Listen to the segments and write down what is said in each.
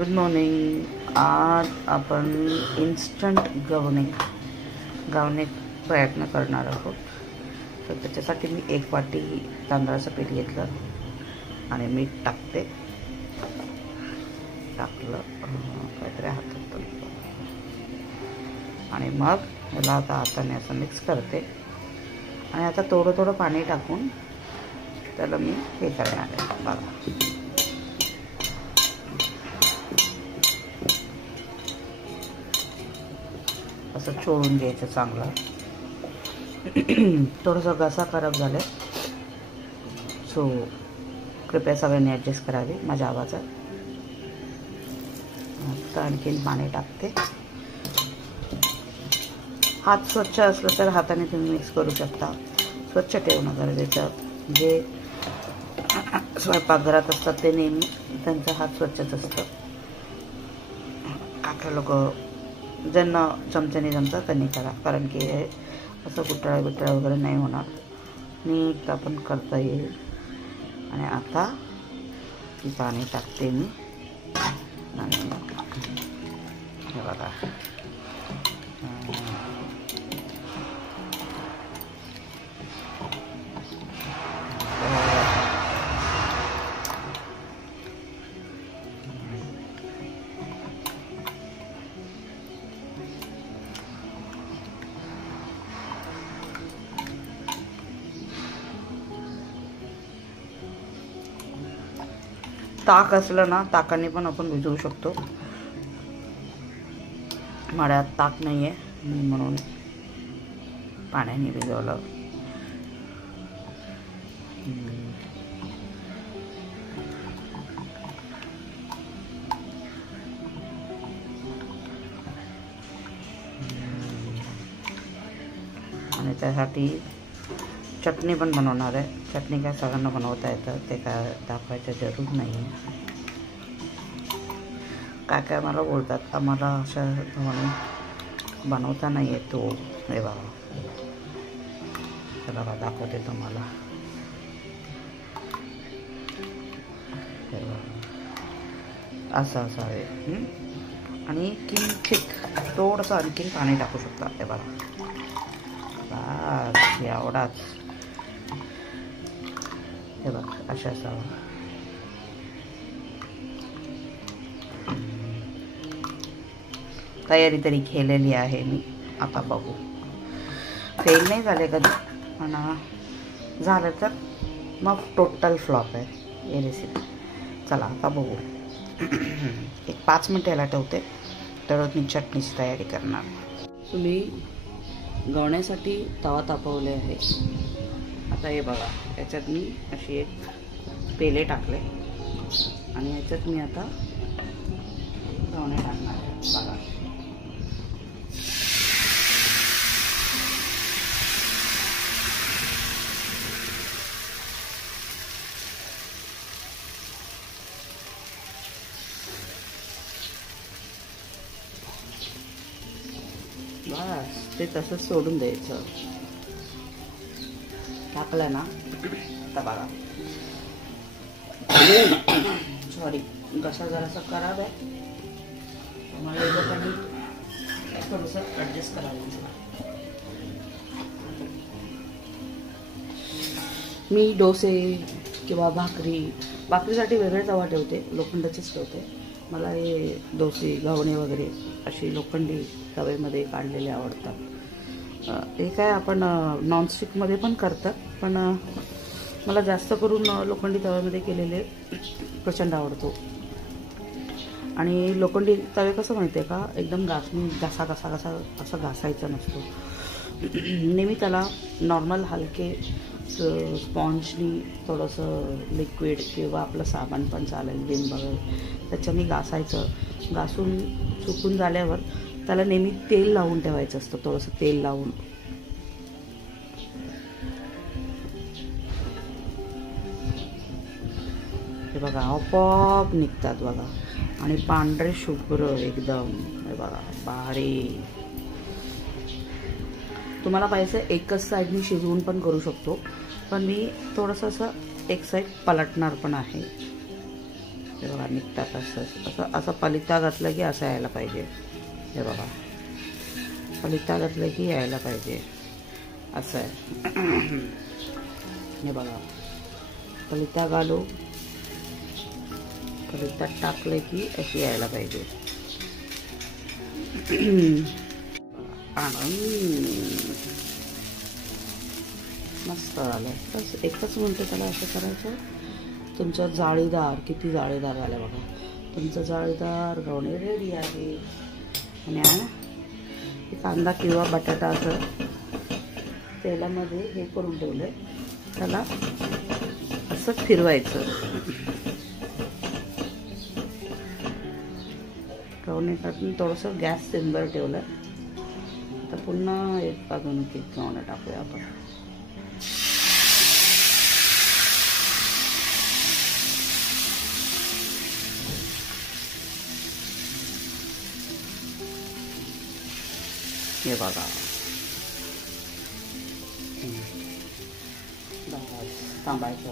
Good morning. आज आपण instant Gavhane प्रयत्न करणार आहोत। तर त्याच्यासाठी मी 1 वाटी तांदळाचं पीठ घेतलं आणि मीठ टाकलं काहीतरी हातात आणि मग याला आता हाताने असं मिक्स करते आणि आता थोडं थोडं पाणी टाकून त्याला मी हे करणार आहे। बघा असं चोळून घ्यायचं चांगलं। थोडंसं घसा खराब झालं सो कृपया सगळ्यांनी ॲडजस्ट करावी माझ्या आवाजात। आता आणखीन पाणी टाकते। हात स्वच्छ असलं तर हाताने तुम्ही मिक्स करू शकता, स्वच्छ ठेवणं गरजेचं। जे स्वयंपाकघरात असतात ते नेहमी त्यांचा हात स्वच्छच असतं। काका लोक ज्यांना चमच्याने जमतं त्यांनी करा, कारण की असं गुटळा वगैरे नाही होणार, नीट आपण करता येईल। आणि आता ती पाणी टाकते मी आणि हे बघा ताक असलं ना, ताकाने पण आपण भिजवू शकतो। मळ्यात ताक नाही आहे म्हणून पाण्याने भिजवलं। आणि त्यासाठी चटणी पण बनवणार आहे। चटणी काय सगळ्यांना बनवता येतं, ते काय दाखवायचं जरूर नाही आहे। काय मला बोलतात आम्हाला असं म्हणून बनवता नाही येतो। हे बघा, चला बघा दाखवते तुम्हाला। हे बघा असं असावे आणि किंचित थोडंसं आणखीन पाणी टाकू शकता। हे बघा बस एवढाच। हे बघ अशा असावं। तयारी तरी केलेली आहे मी, आता बघू। फेल नाही झाले कधी, पण झालं तर मग टोटल फ्लॉप आहे ही रेसिपी। चला आता बघू। एक 5 मिनिट याला ठेवते, तर मी चटणीची तयारी करणार। तुम्ही गव्हाण्यासाठी तवा तापवले आहे। आता हे बघा, याच्यात मी अशी एक पेले टाकले आणि याच्यात मी आता गव्हाणे टाकणार आहे। बघा बस ते तसंच सोडून द्यायचं। टाकलं ना, आता बघा सॉरी घसा जरासा खराब आहे, मला लोकांनी थोडंसं ॲडजस्ट करायचं। मी डोसे किंवा भाकरीसाठी वेगळे तवा ठेवते, लोखंडाचेच ठेवते। मला हे डोसे गव्हाणे वगैरे अशी लोखंडी तव्यामध्ये काढलेले आवडतात। हे काय आपण नॉनस्टिकमध्ये पण करतात, पण मला जास्त करून लोखंडी तव्यामध्ये केलेले प्रचंड आवडतो। आणि लोखंडी तवे कसं माहिती आहे का, एकदम घसा असं घासायचं नसतो। नेहमी त्याला नॉर्मल हलके स्पॉन्जनी थोडंसं लिक्विड किंवा आपलं साबण पण चालेल, विम वगैरे त्याच्याने घासायचं। घासून सुकून झाल्यावर त्याला नेहमी तेल लावून ठेवायचं असतं, थोडंसं तेल लावून। हे बघा आपोआप निघतात बघा, आणि पांढरे शुभ्र एकदम। हे बघा भारी। तुम्हाला पाहिजे एकच साईडनी शिजवून पण करू शकतो, पण मी थोडंसं असं एक साईड पलटणार पण आहे। हे बघा निघतात असं असं पलिता घातलं की असं यायला पाहिजे. हे बघा पलिता घातलं की यायला पाहिजे असं आहे. हे बघा पलिता घालू, पलिता टाकले की अशी यायला पाहिजे. मस्त झालं. बस एकच मिनटं त्याला असं करायचं. तुमचं जाळीदार, किती जाळीदार झालं बघा. तुमचं जाळीदार घावणे रेडी आहे. आणि कांदा किंवा बटाटा असं तेलामध्ये हे करून ठेवलं, त्याला असं फिरवायचं. घावणे टाकून थोडंसं गॅस सिमवर ठेवलं. आता पुन्हा एक बाजून पीठ घावणं टाकूया आपण. हे बघा थांबायचं.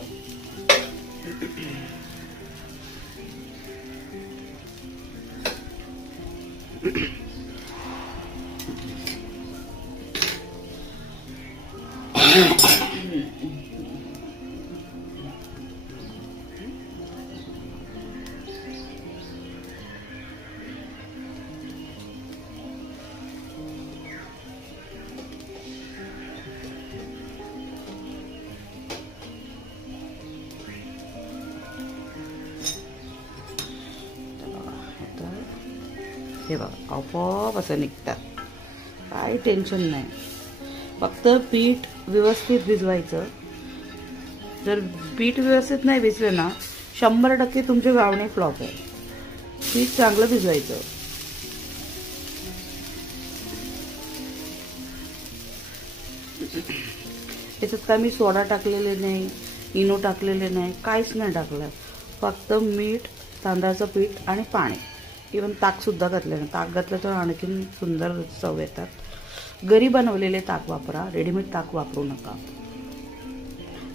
हे बघा आपोआप असं निघतात, काही टेन्शन नाही. फक्त पीठ व्यवस्थित भिजवायचं. जर पीठ व्यवस्थित नाही भिजलं ना 100% तुमचे घावणे फ्लॉप आहे. पीठ चांगलं भिजवायचं. याच्यात काय मी सोडा टाकलेले नाही, इनो टाकलेले नाही, काहीच नाही टाकलं. फक्त मीठ, तांदळाचं पीठ आणि पाणी. इवन ताकसुद्धा घातलं नाही. ताक घातलं तर आणखीन सुंदर चव येतात. घरी बनवलेले ताक वापरा, रेडीमेड ताक वापरू नका.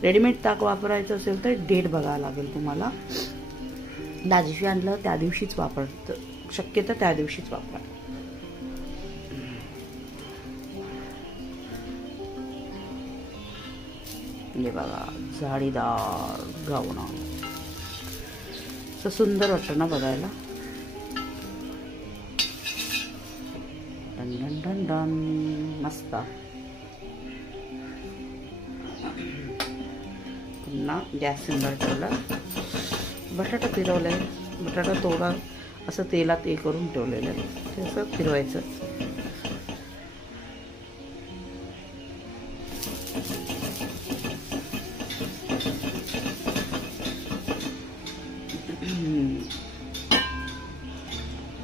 रेडीमेड ताक वापरायचं असेल तर डेट बघावं लागेल तुम्हाला. ज्या दिवशी आणलं त्या दिवशीच वापरतं, शक्यतो त्या दिवशीच वापरा. हे बघा जाळीदार घावणं असं सुंदर वाटतं ना बघायला. डन डन डन डन मस्त. पुन्हा गॅस सिमवर ठेवला. बटाटा फिरवलाय. बटाटा थोडा असं तेलात हे करून ठेवलेलं आहे, ते असं फिरवायचं.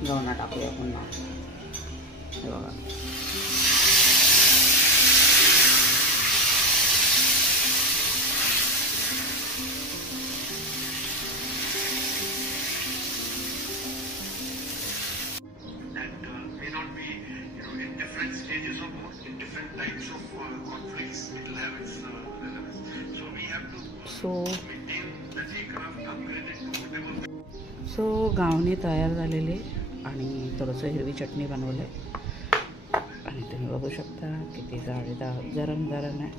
घावणा टाकूया पुन्हा. हे बघा सो घावणे तयार झालेले. आणि थोडंसं हिरवी चटणी बनवलं आहे. आणि तुम्ही बघू शकता किती जाळीदार, गरम गरम आहे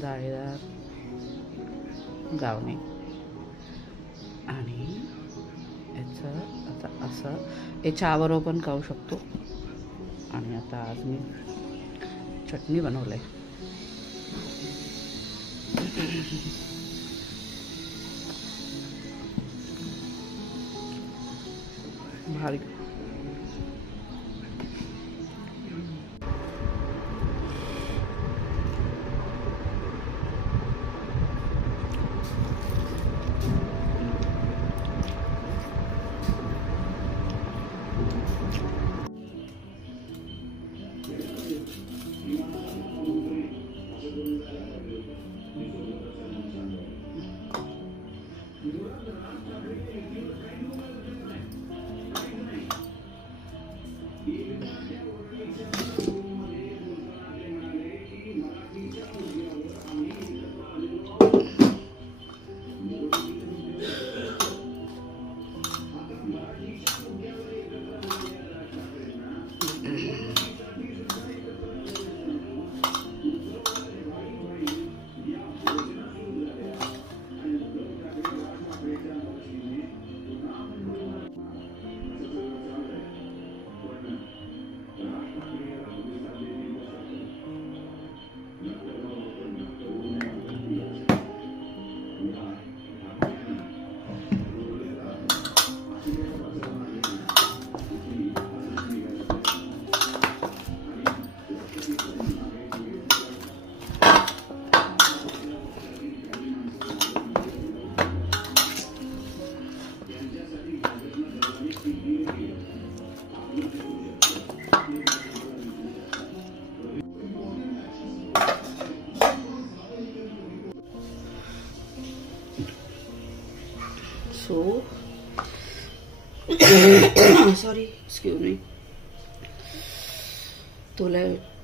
जाळीदार घावणे. आणि याचं आता असं हे चहाबरोबर पण खाऊ शकतो. आणि आता आज मी चटणी बनवलं आहे. भारी. Sorry excuse me.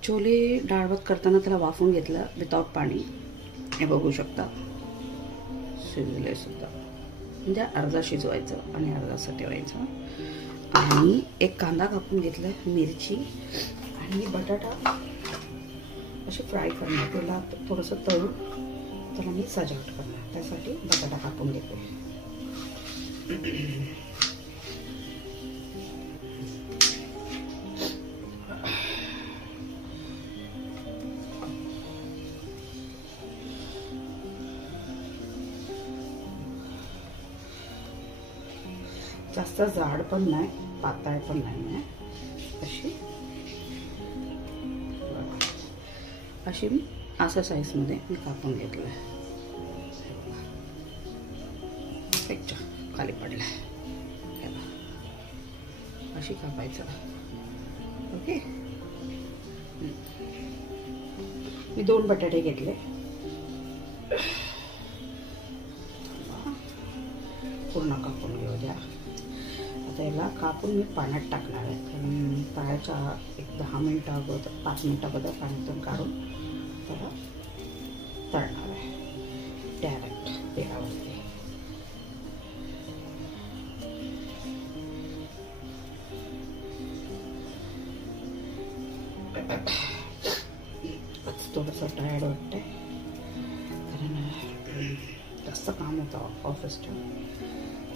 छोले डाळ भात करताना त्याला वाफून घेतलं विदाउट पाणी. हे बघू शकता शिजले सुद्धा. म्हणजे अर्धा शिजवायचं आणि अर्धा असं ठेवायचं. आणि एक कांदा कापून घेतला, मिरची आणि बटाटा असे फ्राय करणार. त्याला थोडंसं तळून त्याला मी सजावट करणार. त्यासाठी बटाटा कापून घेते. जास्त जाड पण नाही, पातळ पण नाही. अशी मी अशा साईजमध्ये मी कापून घेतलं आहे. खाली पडलं आहे. अशी कापायचं. ओके. मी 2 बटाटे घेतले. पूर्ण कापून घेऊ द्या. आता याला कापून मी पाण्यात टाकणार आहे. कारण तळायच्या एक 10 मिनिटं अगोदर 5 मिनिटं अगोदर पाण्यातून काढून त्याला तळणार आहे डायरेक्ट तेलावरती. थोडंसं टायर्ड वाटतंय कारण जास्त काम होतं ऑफिसचं.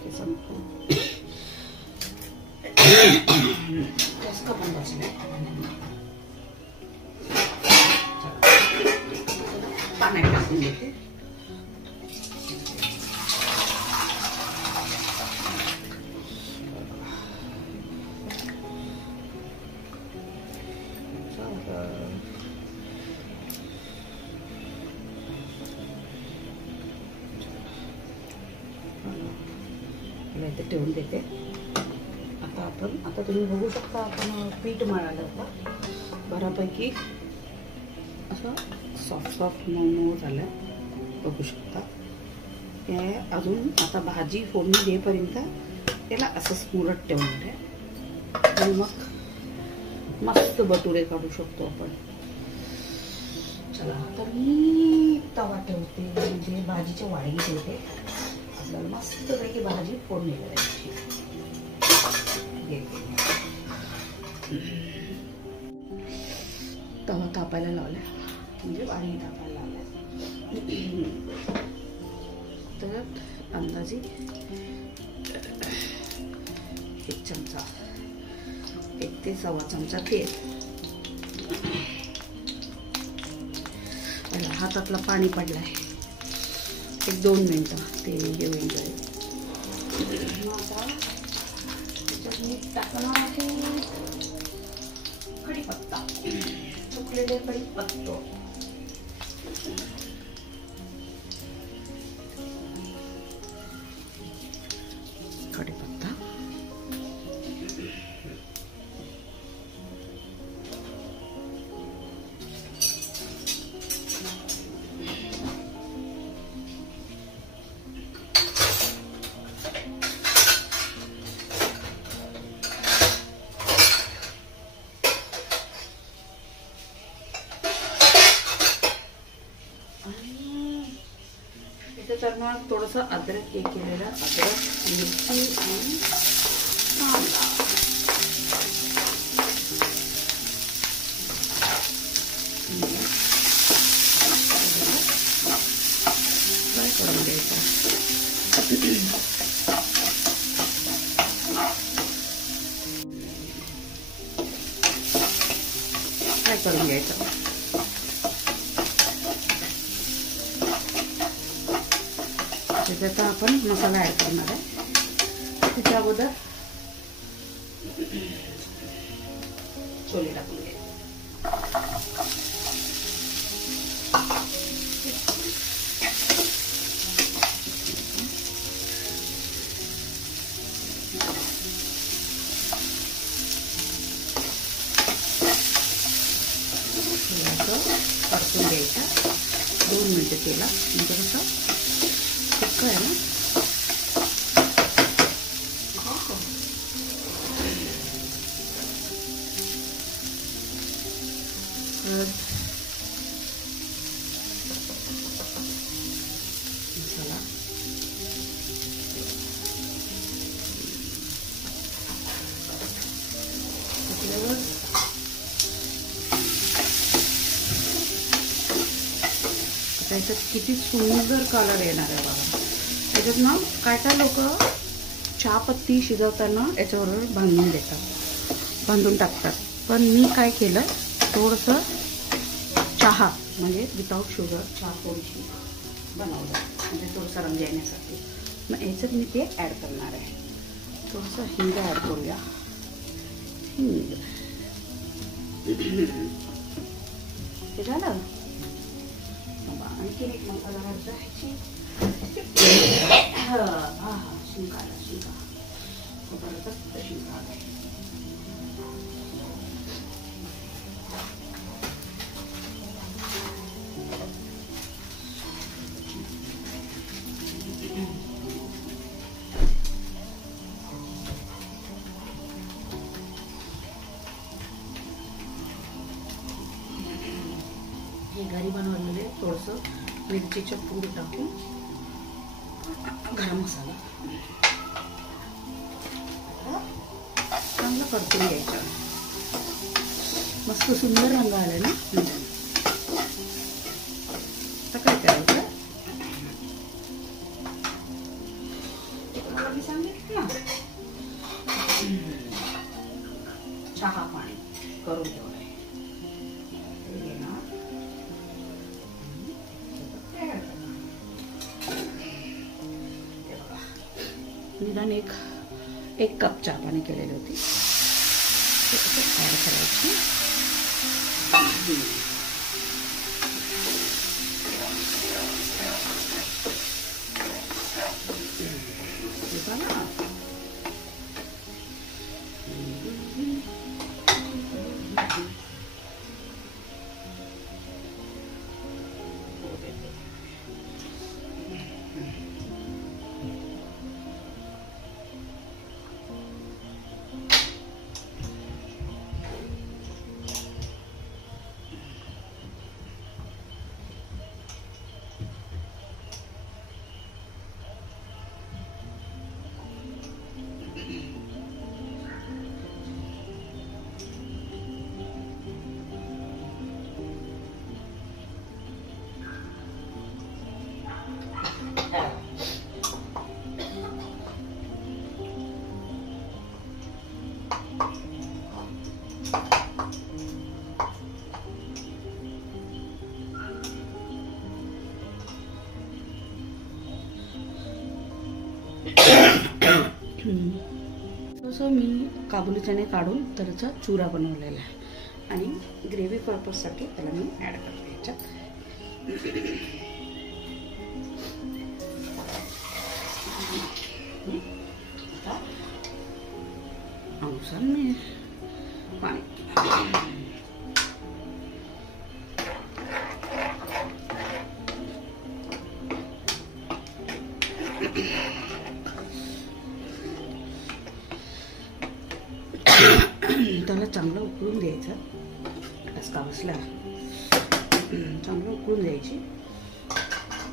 ते संपून जास्त पण बसले. पाण्यात टाकून घेते. इथे ठेवून देते. आता तुम्ही बघू शकता आपण पीठ मळालं होतं बऱ्यापैकी. असं सॉफ्ट मऊ झालं बघू शकता. हे अजून आता भाजी फोडणी देईपर्यंत त्याला असंच मुरत ठेवणार आहे. आणि मग मस्त भटुरे काढू शकतो आपण. चला आता मी तवा ठेवते, म्हणजे भाजीची वाळगी ठेवते. आपल्याला मस्तपैकी भाजी फोडणी करायची. तवा तापायला लावला, म्हणजे वाळगी तापायला लावल्या. तर अंदाजे 1 चमचा, 1 ते 1.25 चमचा तेल. हातातला पाणी पडलाय. 1-2 मिनिटं ते येऊन जाईल. आता त्याच्यात मी टाकणार आहे कढीपत्ता, सुकलेले कढीपत्ता. कढीपत्ता करणार. थोडंसं अद्रक हे केलेलं अद्रक, मिरची आणि कांदा. फ्राय करून घ्यायचं. फ्राय करून घ्यायचं. त्याचा आपण मसाला ऍड करणार आहे. त्याच्या अगोदर छोले टाकून घ्यायचे. परतून घ्यायचा 2 मिनिटं केला म्हणजे कसं आहे ना. त्याच्यात किती सुंदर कलर येणार आहे बघा. त्याच्यात ना काय लोक चहापत्ती शिजवताना याच्याबरोबर बांधून देतात, बांधून टाकतात. पण मी काय केलं, थोडंसं चहा म्हणजे विदाऊट शुगर चहा थोडीशी बनवलं, म्हणजे थोडंसं रंग येण्यासाठी. मग याच्यात मी ते ॲड करणार आहे. थोडंसं हिंग ॲड करूया. हिंग हे झालं. आणखी एक मसाला ॲड करायची. हा शिंका आला, शिंका शिंका आला. हे घरी बनवलेले थोडंसं मिरचीचं पूड टाकून गरम मसाला चांगलं परतून घ्यायचं. मस्त सुंदर रंग आला ना. आता काय करायचं, मी सांगितलं ना, चहा पाणी करून ठेवलंय. निदान एक कप चहा पाणी केलेली होती, ॲड करायची. तसं मी काबुली चणे काढून त्याचा चुरा बनवलेला आहे आणि ग्रेव्ही पर्पजसाठी त्याला मी ॲड करते याच्यात. अनुसार मी पाणी त्याला चांगलं उकळून द्यायचं. टसका बसला चांगलं उकळून द्यायची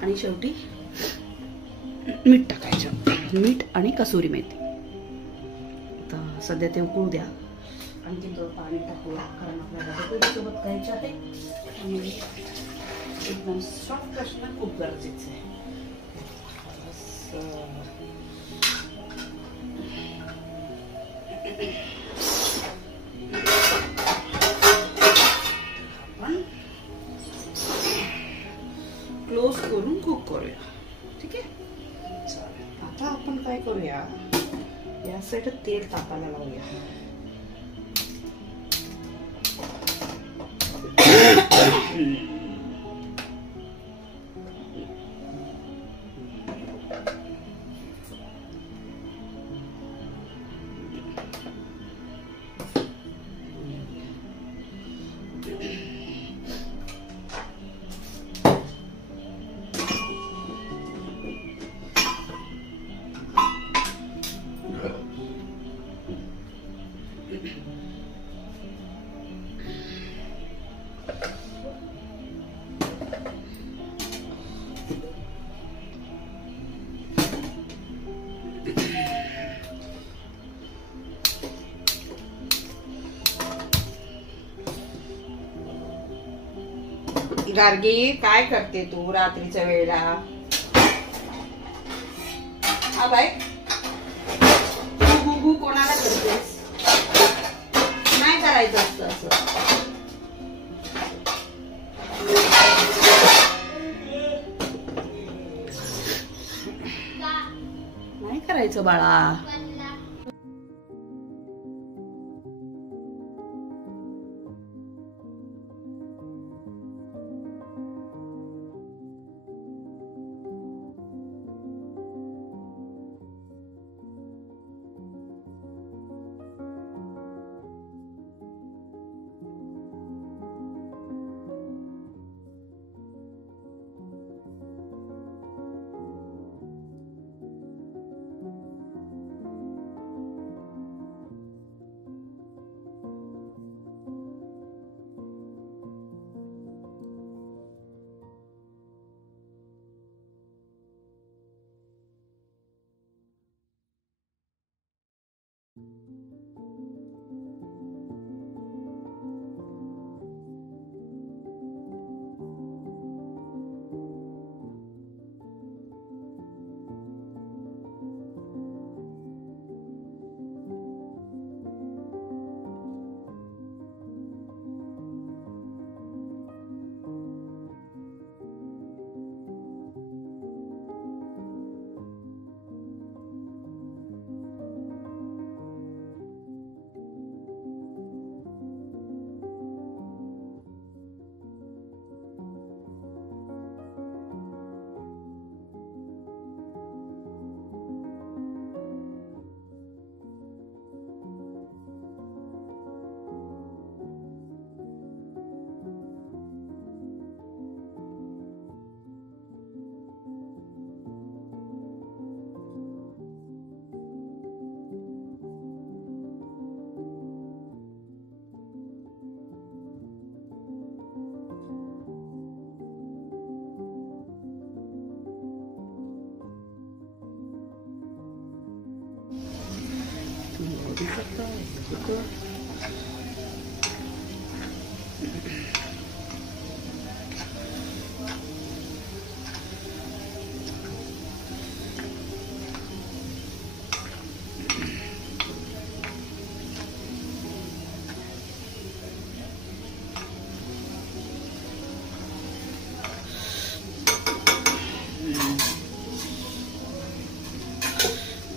आणि शेवटी मीठ टाकायचं, मीठ आणि कसुरी मेथी. तर सध्या ते उकळू द्या. आणखी थोडं पाणी टाकूया कारण आपल्याला सोबत खायचं आहे आणि एकदम सॉफ्ट असणं खूप गरजेचं आहे. क्लोज करून कुक करूया. ठीक आहे, चालेल. आता आपण काय करूया, या साईड तेल तापायला लावूया. गार्गी काय करते तू रात्रीच्या वेळेला? हा बाय गु कोणाला करतेस? नाही करायचं असतं असं. नाही करायचं बाळा.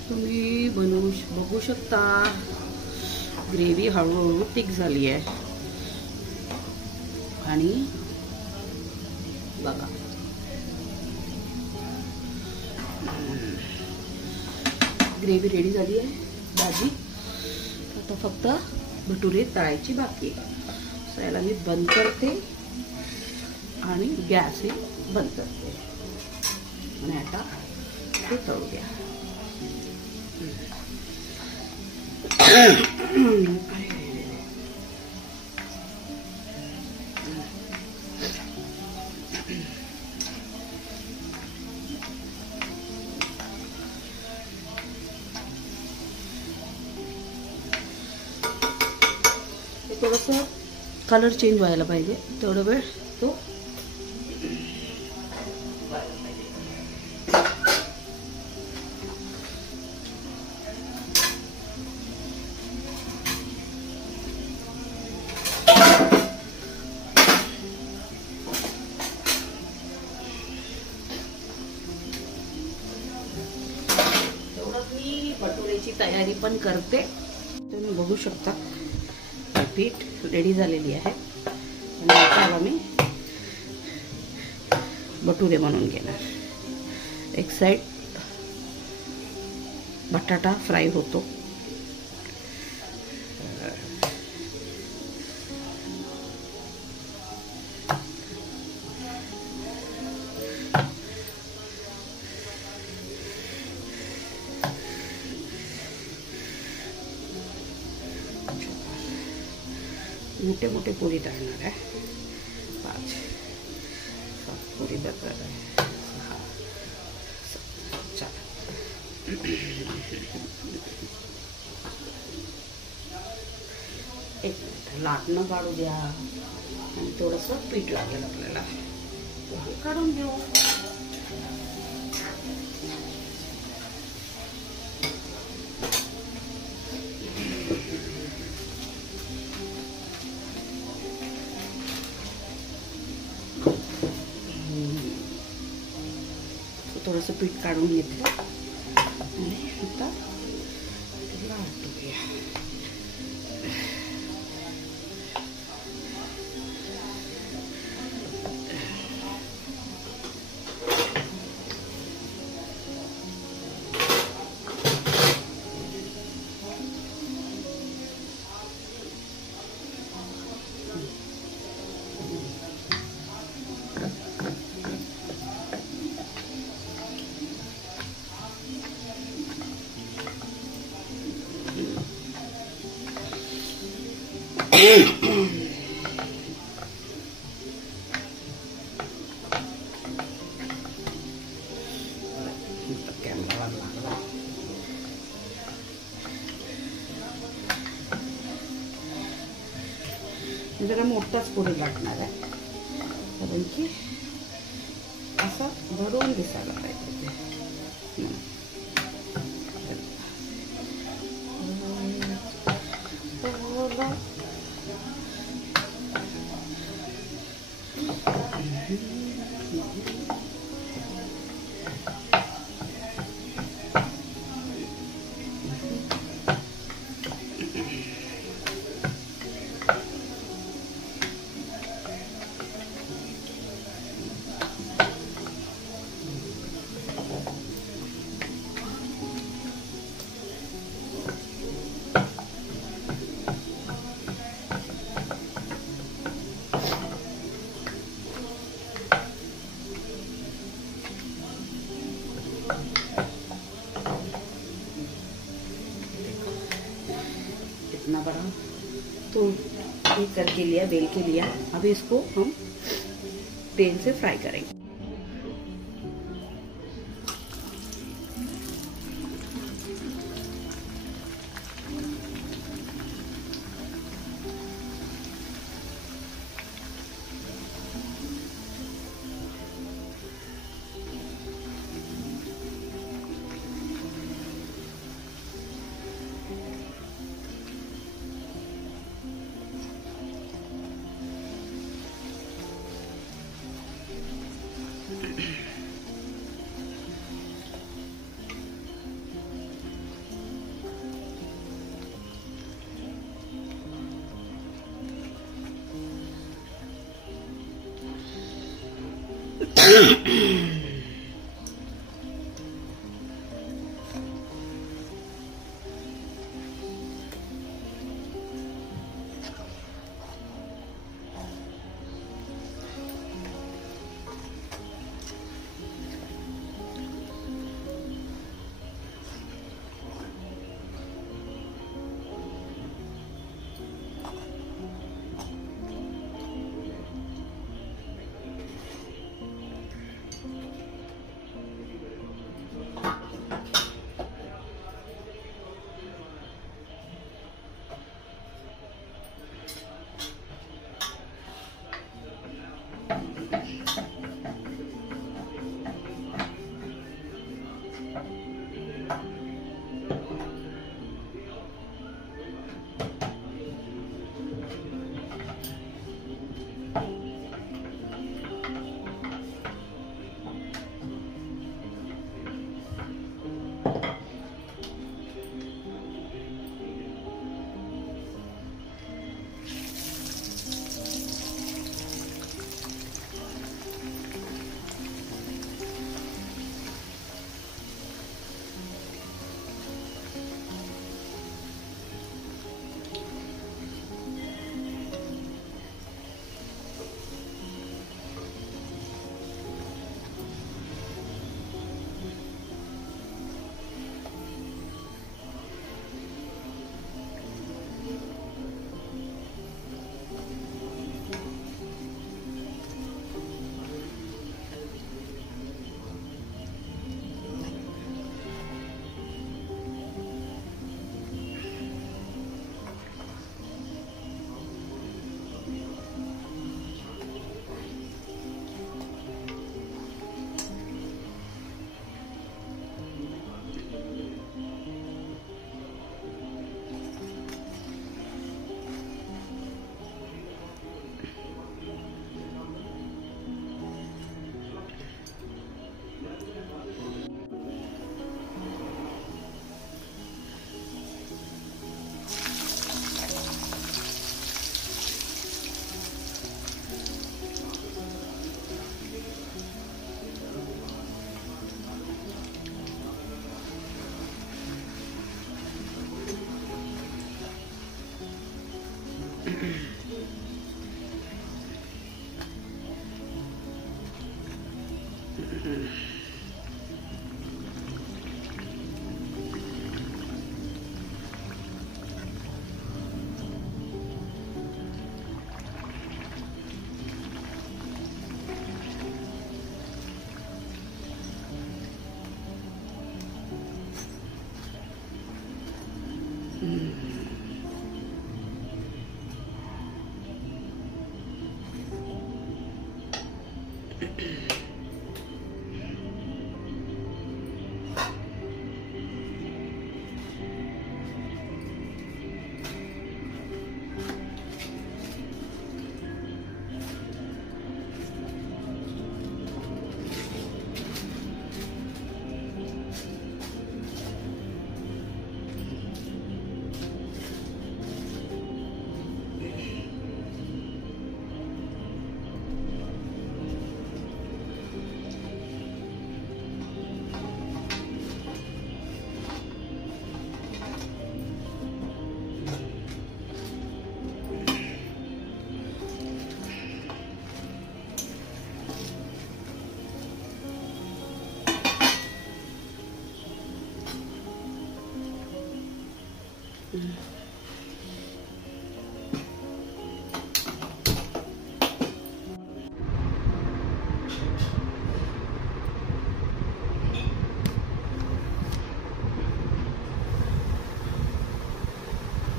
तुम्ही बघू शकता ग्रेव्ही हळूहळू थिक झाली आहे. आणि बघा ग्रेव्ही रेडी झाली आहे. भाजी आता फक्त भटुरे तळायची बाकी आहे. सो याला मी बंद करते आणि गॅस बंद करते आणि आता ते तळूया. थोडंसं कलर चेंज व्हायला पाहिजे तेवढा वेळ तो भटुरेची तयारी पण करते. तुम्ही बघू शकता पीठ रेडी झालेली आहे आणि आता मी भटुरे बनवून घेणार. एक साइड बटाटा फ्राय होतो. मोठे मोठे पुरी टाकणार आहे. 5 7 पुरी टाकणार आहे. 6 7 एक मिनिट लाटणं काढू द्या आणि थोडंसं पीठ लागेल आपल्याला. हे काढून घेऊ. थोडंसं पीठ काढून घेतलं आणि आता त्याला आटूया. जरा मोठाच पुढे लागणार आहे कारण की असा भरून दिसायला पाहिजे. इतना बड़ा तो ये करके लिया, बेल के लिया. अभी इसको हम तेल से फ्राई करेंगे.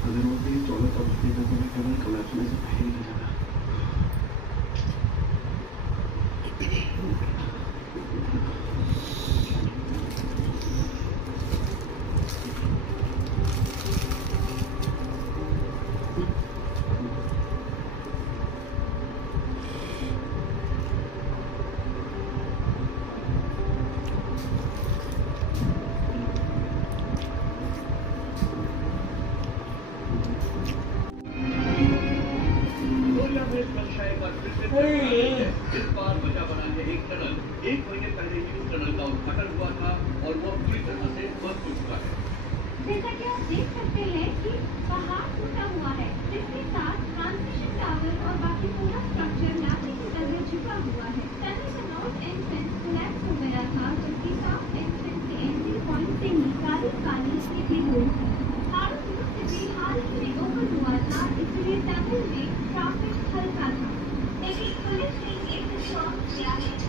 अगर वो भी 14 तब होती तो मैं टनल कोलैप्स होने से पहले ही जाता। इस बार वजह बना है एक टनल। 1 महीने पहले ही इस टनल का उद्घाटन हुआ था और वह पूरी तरह से बंद हो चुका है। जैसा कि आप देख सकते हैं कि पहाड़ टूटा हुआ है, जिसके साथ ट्रांसमिशन टावर और बाकी पूरा स्ट्रक्चर लाठी की तरह झुका हुआ है। टनल का नॉर्थ एंट्रेंस कोलैप्स हो गया था, जबकि साउथ एंट्रेंस के एंट्री पॉइंट से ही सारी पानी निकली हुई थी। पहाड़ों की स्थिति हाल ही में ओपन हुआ था, इसलिए टनल में ट्रैफिक हल्का था, लेकिन पुलिस ने ये विश्वास किया है